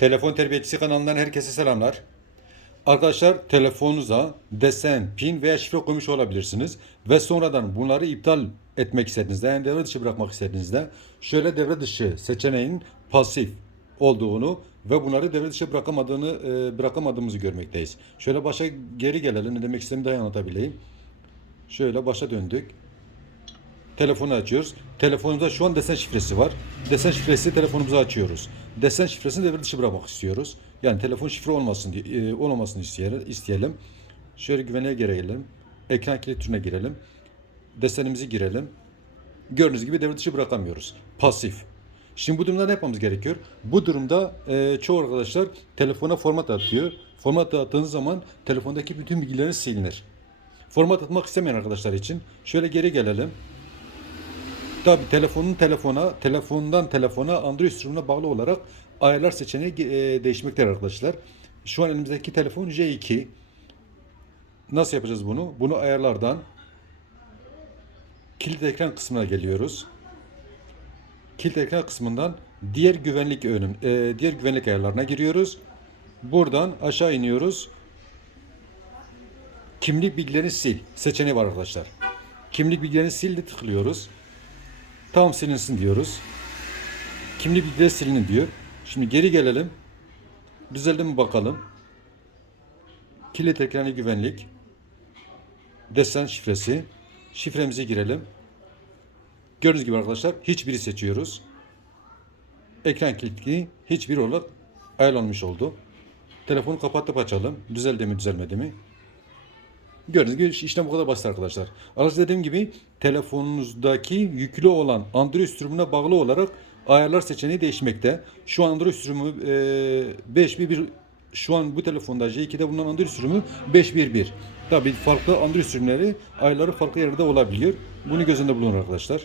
Telefon Terbiyecisi kanalından herkese selamlar. Arkadaşlar telefonunuza desen, pin veya şifre koymuş olabilirsiniz. Ve sonradan bunları iptal etmek istediğinizde, yani devre dışı bırakmak istediğinizde şöyle devre dışı seçeneğin pasif olduğunu ve bunları devre dışı bırakamadığını e, bırakamadığımızı görmekteyiz. Şöyle başa geri gelelim. Ne demek istediğimi daha anlatabileyim. Şöyle başa döndük. Telefonu açıyoruz. Telefonumuzda şu an desen şifresi var. Desen şifresi telefonumuzu açıyoruz. Desen şifresini devre dışı bırakmak istiyoruz. Yani telefon şifre olmasın diye, e, olmamasını isteyelim. Şöyle güvenliğe girelim. Ekran kilit türüne girelim. Desenimizi girelim. Gördüğünüz gibi devre dışı bırakamıyoruz. Pasif. Şimdi bu durumda ne yapmamız gerekiyor? Bu durumda e, çoğu arkadaşlar telefona format atıyor. Format attığınız zaman telefondaki bütün bilgileriniz silinir. Format atmak istemeyen arkadaşlar için şöyle geri gelelim. Tabi telefonun telefona, telefondan telefona Android sürümüne bağlı olarak ayarlar seçeneği e, değişmektedir arkadaşlar. Şu an elimizdeki telefon J2. Nasıl yapacağız bunu? Bunu ayarlardan kilit ekran kısmına geliyoruz. Kilit ekran kısmından diğer güvenlik önüm, e, diğer güvenlik ayarlarına giriyoruz. Buradan aşağı iniyoruz. Kimlik bilgilerini sil seçeneği var arkadaşlar. Kimlik bilgilerini sil de tıklıyoruz. Tamam silinsin diyoruz. Kimlik bilgileri silinin diyor. Şimdi geri gelelim. Düzeldi mi bakalım. Kilit ekranı güvenlik. Desen şifresi. Şifremizi girelim. Gördüğünüz gibi arkadaşlar hiçbiri seçiyoruz. Ekran kilitli hiçbir olarak ayarlanmış oldu. Telefonu kapatıp açalım. Düzeldi mi düzelmedi mi? Gördüğünüz gibi işlem bu kadar basit arkadaşlar. Arkadaşlar dediğim gibi telefonunuzdaki yüklü olan Android sürümüne bağlı olarak ayarlar seçeneği değişmekte. Şu an Android sürümü e, 5.1 şu an bu telefonda J2'de bulunan Android sürümü 5.1.1. Tabii farklı Android sürümleri ayarları farklı yerde olabiliyor. Bunu göz önünde bulunur arkadaşlar.